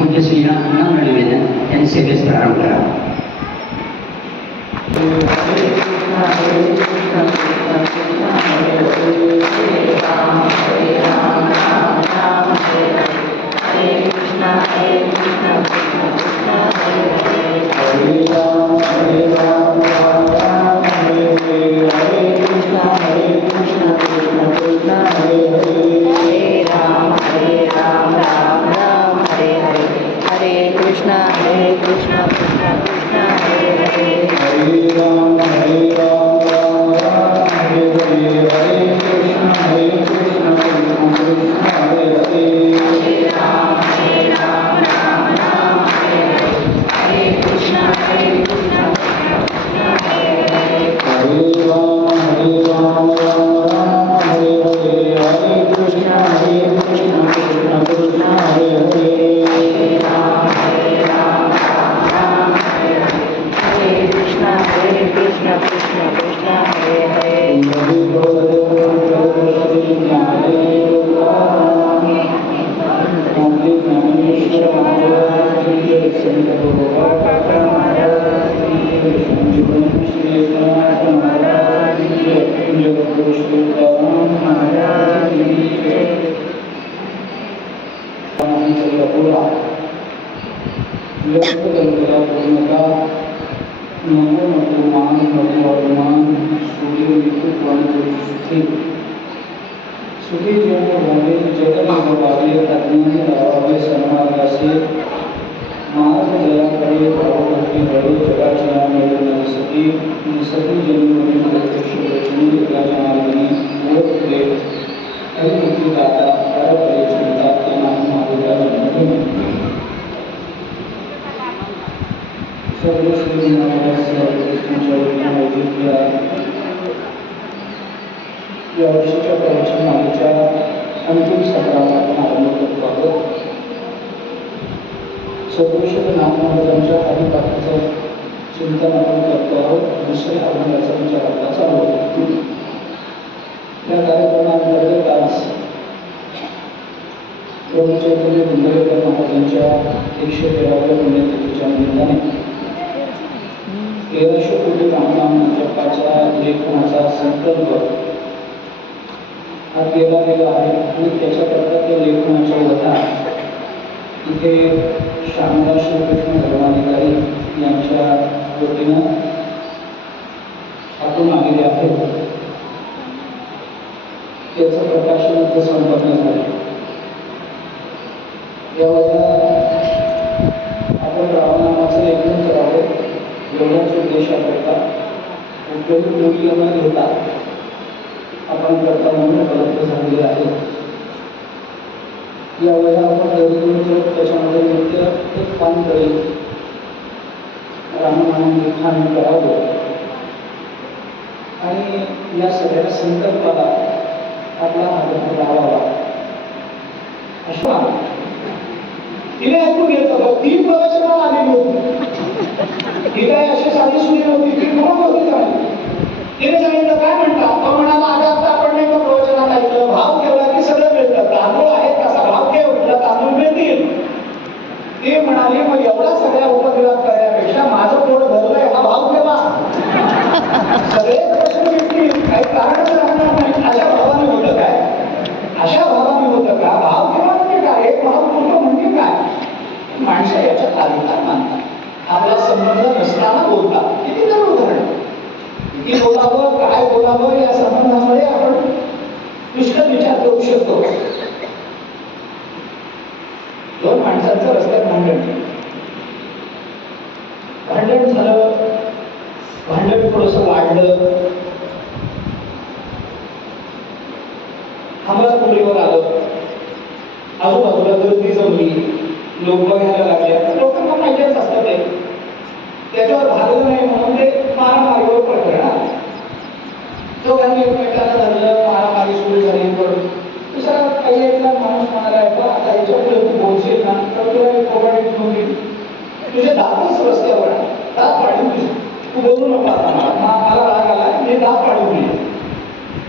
पूज्य श्रीराम निवेदन यांनी सेवेस प्रारंभ करा.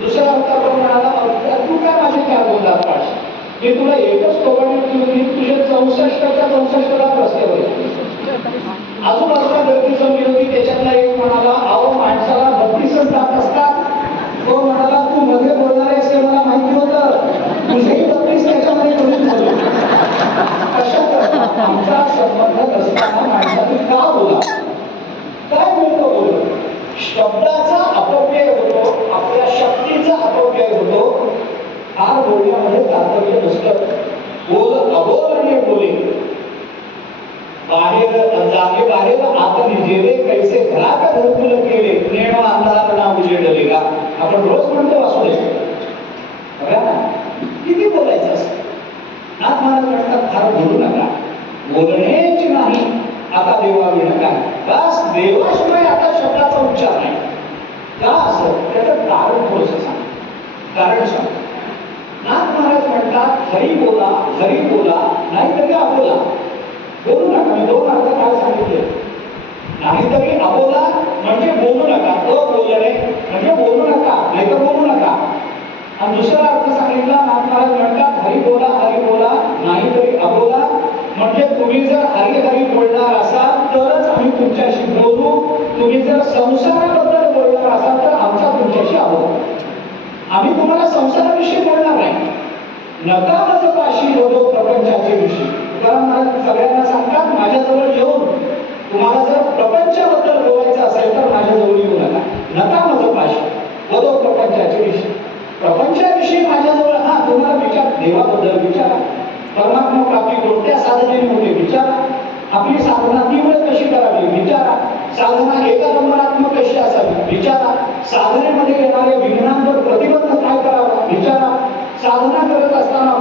दुसरा होता तो म्हणाला, तू काय माझे 4 दात पाडशील? मी तुला एकच तोबाडीत देऊन तुझे 64च्या 64 लाख रस्त्यावर आहेत. आजूबाजूला गर्दी जमली होती, त्याच्यातला एक म्हणाला, अहो माणसाला 32च दात असतात. तो म्हणाला, तू मध्ये बोलणार आहेस हे मला माहिती होतं, तुझेही 32 त्याच्यामध्ये करून झाले. कशा करता आमचा संबंध नसताना माणसाने का बोला, काय मिळतं बोलून? शब्दाचा अपव्यय होतो, आपल्या शक्तीचा अपव्यय होतो. फार बोलण्यामध्ये तात्पर्य नसतं. बोल अबोलणे बोले, बाहेर जागे बाहेर आत निजेले, कैसे घरात घरकुल केले, नेण अंधार ना उजेडले का. आपण रोज म्हणतो असू दे, बघा ना किती बोलायचं असतं. नाथ महाराज म्हणतात, फार बोलू नका, बोलणेच नाही आता देवावी नका. बस देवाशिवाय आता शब्दाचा उच्चार नाही का. असं त्याचं कारण थोडंसं सांग, कारण सांग. नाथ महाराज म्हणतात, हरी बोला नाहीतरी अबोला. बोलू नका. मी 2 अर्थ काय सांगितले, नाहीतरी अबोला म्हणजे बोलू नका, बोलणे म्हणजे बोलू नका, नाहीतर बोलू नका. आणि दुसरा अर्थ सांगितला, नाथ महाराज म्हणतात, हरी बोला नाहीतरी अबोला म्हणजे तुम्ही जर हरी बोलणार असाल तरच आम्ही तुमच्याशी बोलू, तुम्ही जर संसाराबद्दल बोलणार असाल तर आमचा तुमच्याशी अबोला. आम्ही तुम्हाला संसाराविषयी बोलणार नाही. नका माझं पाशी बोलो प्रपंचाचे विषयी. कारण मला सगळ्यांना सांगतात, माझ्याजवळ येऊन तुम्हाला जर प्रपंचाबद्दल बोलायचं असेल तर माझ्याजवळ येऊ नका माझं पाशी बोलो प्रपंचाचे विषयी. प्रपंचाविषयी माझ्याजवळ तुम्हाला विचार, देवाबद्दल विचारा, परमात्मा प्राप्ती कोणत्या साधनेने होते विचारा, आपली साधना तीव्र कशी करावी विचारा, साधना एकात्मनात्मक कशी असावी विचारा, साधनेमध्ये येणाऱ्या विघ्नांवर प्रतिबंध काय करावा विचारा, साधना करत असताना